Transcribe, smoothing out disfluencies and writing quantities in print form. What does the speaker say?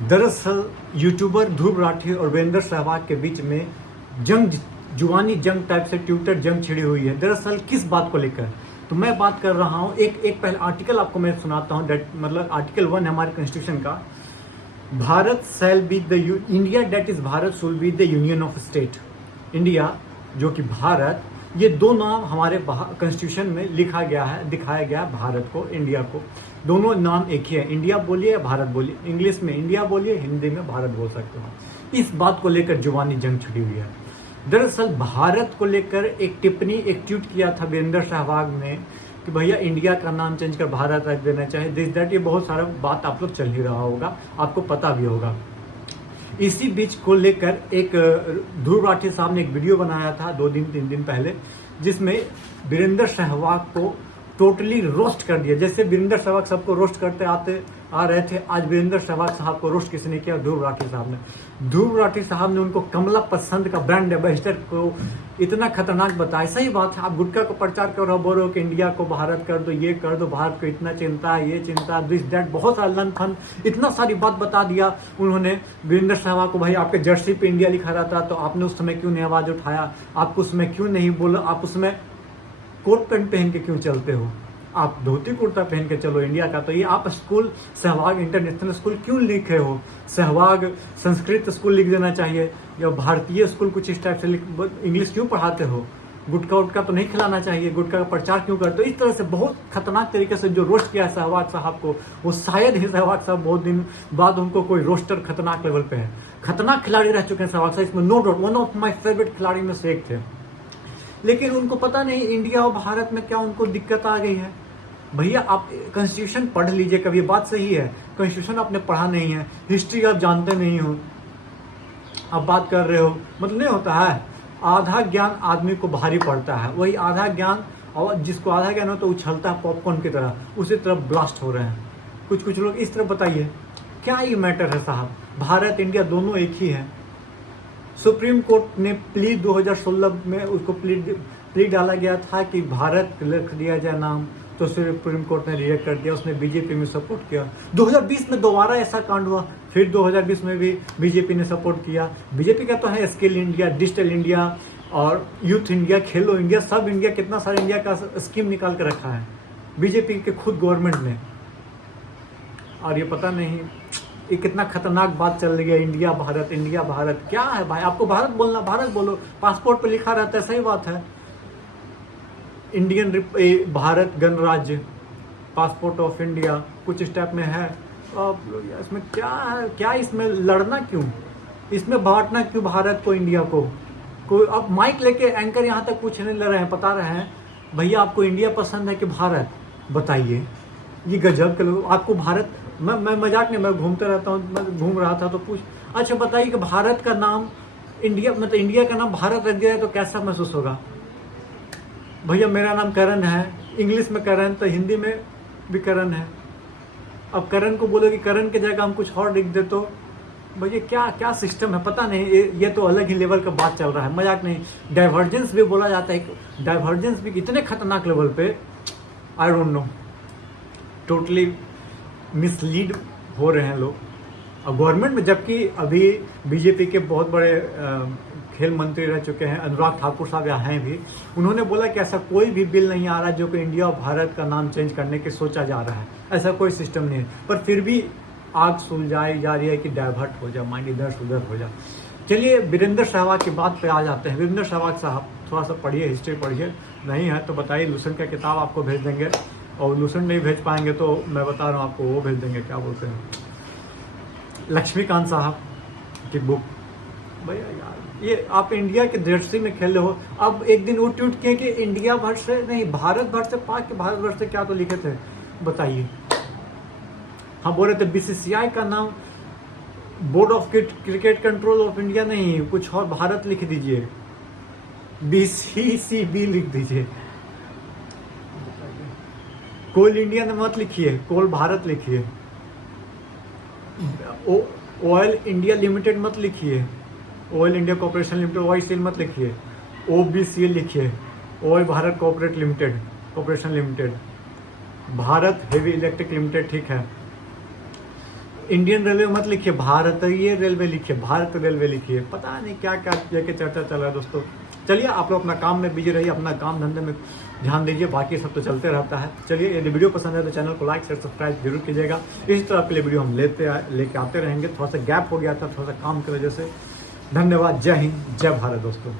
दरअसल यूट्यूबर ध्रुव राठी और वीरेंद्र सहवाग के बीच में जंग, जुबानी जंग टाइप से ट्विटर जंग छिड़ी हुई है। दरअसल किस बात को लेकर, तो मैं बात कर रहा हूँ, एक पहले आर्टिकल आपको मैं सुनाता हूँ, मतलब आर्टिकल 1 है हमारे कॉन्स्टिट्यूशन का। Bharat shall be the India that is Bharat shall be the union of state. India जो कि भारत, ये दो नाम हमारे कॉन्स्टिट्यूशन में लिखा गया है, दिखाया गया है भारत को, इंडिया को। दोनों नाम एक ही है, इंडिया बोलिए या भारत बोलिए, इंग्लिश में इंडिया बोलिए, हिंदी में भारत बोल सकते हो। इस बात को लेकर जुबानी जंग छिड़ी हुई है। दरअसल भारत को लेकर एक टिप्पणी, एक ट्वीट किया था वीरेंद्र सहवाग ने कि भैया इंडिया का नाम चेंज कर भारत रख देना चाहिए, दिस दैट, ये बहुत सारा बात आप लोग चल ही रहा होगा, आपको पता भी होगा। इसी बीच को लेकर एक ध्रुव राठी साहब ने एक वीडियो बनाया था 2-3 दिन पहले, जिसमें वीरेंद्र सहवाग को टोटली रोस्ट कर दिया। जैसे वीरेंद्र सहवाग सबको रोस्ट करते आ रहे थे, आज वीरेंद्र सहवाग साहब को रोस्ट किसने किया? ध्रुव राठी साहब ने। ध्रुव राठी साहब ने उनको कमला पसंद का ब्रांड एम्बेसडर को इतना खतरनाक बताया। सही बात है, आप गुटखा को प्रचार कर रहे हो, बोल रहे हो कि इंडिया को भारत कर दो, ये कर दो, भारत को इतना चिंता है, ये चिंता, दिस दैट, बहुत सारा लन फन, इतना सारी बात बता दिया उन्होंने वीरेंद्र सहवाग को। भाई आपके जर्सी पे इंडिया लिखा रहता तो आपने उस समय क्यों नहीं आवाज उठाया? आपको उसमें क्यों नहीं बोला? आप उसमें कोट पैंट पहन के क्यों चलते हो? आप धोती कुर्ता पहन के चलो इंडिया का। तो ये आप स्कूल सहवाग इंटरनेशनल स्कूल क्यों लिखे हो? सहवाग संस्कृत स्कूल लिख देना चाहिए, या भारतीय स्कूल कुछ इस टाइप से इंग्लिश क्यों पढ़ाते हो? गुटखा उटका तो नहीं खिलाना चाहिए, गुटखा का प्रचार क्यों करते हो? इस तरह से बहुत खतरनाक तरीके से जो रोस्ट किया सहवाग साहब को, वो शायद ही सहवाग साहब बहुत दिन बाद उनको कोई रोस्टर खतरनाक लेवल पे है। खतरनाक खिलाड़ी रह चुके हैं सहवाग साहब, इसमें no doubt, one of my favourite खिलाड़ी में से एक थे। लेकिन उनको पता नहीं इंडिया और भारत में क्या उनको दिक्कत आ गई है। भैया आप कॉन्स्टिट्यूशन पढ़ लीजिए, कभी बात सही है, कॉन्स्टिट्यूशन आपने पढ़ा नहीं है, हिस्ट्री आप जानते नहीं हो, आप बात कर रहे हो, मतलब नहीं होता है। आधा ज्ञान आदमी को भारी पड़ता है, वही आधा ज्ञान, और जिसको आधा ज्ञान हो तो उछलता है पॉपकॉर्न की तरह, उसी तरफ ब्लास्ट हो रहे हैं कुछ लोग इस तरह। बताइए क्या ये मैटर है साहब? भारत इंडिया दोनों एक ही है। सुप्रीम कोर्ट ने प्ली 2016 में उसको प्ली डाला गया था कि भारत लिख दिया जाए नाम, तो सुप्रीम कोर्ट ने रिजेक्ट कर दिया। उसने बीजेपी में सपोर्ट किया। 2020 में दोबारा ऐसा कांड हुआ, फिर 2020 में भी बीजेपी ने सपोर्ट किया। बीजेपी का तो है स्किल इंडिया, डिजिटल इंडिया और यूथ इंडिया, खेलो इंडिया, सब इंडिया, कितना सारा इंडिया का स्कीम निकाल कर रखा है बीजेपी के खुद गवर्नमेंट ने। और ये पता नहीं ये कितना खतरनाक बात चल रही है, इंडिया भारत, इंडिया भारत। क्या है भाई, आपको भारत बोलना, भारत बोलो, पासपोर्ट पे लिखा रहता है, सही बात है, इंडियन भारत गणराज्य, पासपोर्ट ऑफ इंडिया, कुछ स्टेप में है। अब इसमें क्या है, क्या इसमें लड़ना क्यों, इसमें बांटना क्यों भारत को, इंडिया को? कोई अब माइक लेके एंकर यहाँ तक पूछने लग रहे हैं, बता रहे हैं भैया आपको इंडिया पसंद है कि भारत? बताइए, ये गजब के लोग। आपको भारत, मैं मजाक नहीं, मैं घूमते रहता हूँ, मैं घूम रहा था तो पूछ, अच्छा बताइए कि भारत का नाम इंडिया, मतलब इंडिया का नाम भारत रख दिया है तो कैसा महसूस होगा? भैया मेरा नाम करण है, इंग्लिश में करण, तो हिंदी में भी करण है। अब करण को बोलो कि करण की जगह हम कुछ और लिख दे तो भैया क्या क्या सिस्टम है, पता नहीं। ये तो अलग ही लेवल का बात चल रहा है, मजाक नहीं। डाइवर्जेंस भी बोला जाता है, डाइवर्जेंस भी इतने खतरनाक लेवल पे, I don't know, totally mislead हो रहे हैं लोग गवर्नमेंट में। जबकि अभी बीजेपी के बहुत बड़े खेल मंत्री रह चुके हैं अनुराग ठाकुर साहब, यहाँ हैं भी, उन्होंने बोला कि ऐसा कोई भी बिल नहीं आ रहा जो कि इंडिया और भारत का नाम चेंज करने के सोचा जा रहा है, ऐसा कोई सिस्टम नहीं है। पर फिर भी आग सुलझाई जा रही है कि डाइवर्ट हो जाए, माइंड इधर से उधर हो जाए। चलिए वीरेंद्र सहवाग की बात पे आ जाते हैं। वीरेंद्र सहवाग साहब थोड़ा सा पढ़िए, हिस्ट्री पढ़िए, नहीं है तो बताइए, लूसन का किताब आपको भेज देंगे, और लूसन नहीं भेज पाएंगे तो मैं बता रहा हूँ आपको वो भेज देंगे, क्या बोलते हैं, लक्ष्मीकांत साहब की बुक। भैया यार ये आप इंडिया के जर्सी में खेले हो। अब एक दिन वो ट्वीट किए कि इंडिया भर से नहीं, भारत भर से, पाक के भारत भर से क्या तो लिखे थे, बताइए। हाँ बोल रहे थे बीसीसीआई का नाम board of cricket control of India नहीं, कुछ और भारत लिख दीजिए, BCCB लिख दीजिए। कोल इंडिया ने मत लिखिए, कोल भारत लिखिए। ऑयल इंडिया लिमिटेड मत लिखिए, oil India corporation limited, OICL मत लिखिए, OBCL लिखिए, oil Bharat corporate limited, corporation limited, Bharat heavy electric limited, ठीक है। इंडियन रेलवे मत लिखिए, भारतीय रेलवे लिखिए, भारत रेलवे लिखिए। पता नहीं क्या क्या लेके चर्चा चल रहा है दोस्तों। चलिए आप लोग अपना काम में बिजी रहिए, अपना काम धंधे में ध्यान दीजिए, बाकी सब तो चलते रहता है। चलिए यदि वीडियो पसंद है तो चैनल को लाइक शेयर सब्सक्राइब जरूर कीजिएगा। इसी तरह आपके लिए वीडियो हम लेके आते रहेंगे। थोड़ा सा गैप हो गया था, थोड़ा सा काम की वजह से। धन्यवाद। जय हिंद, जय भारत दोस्तों।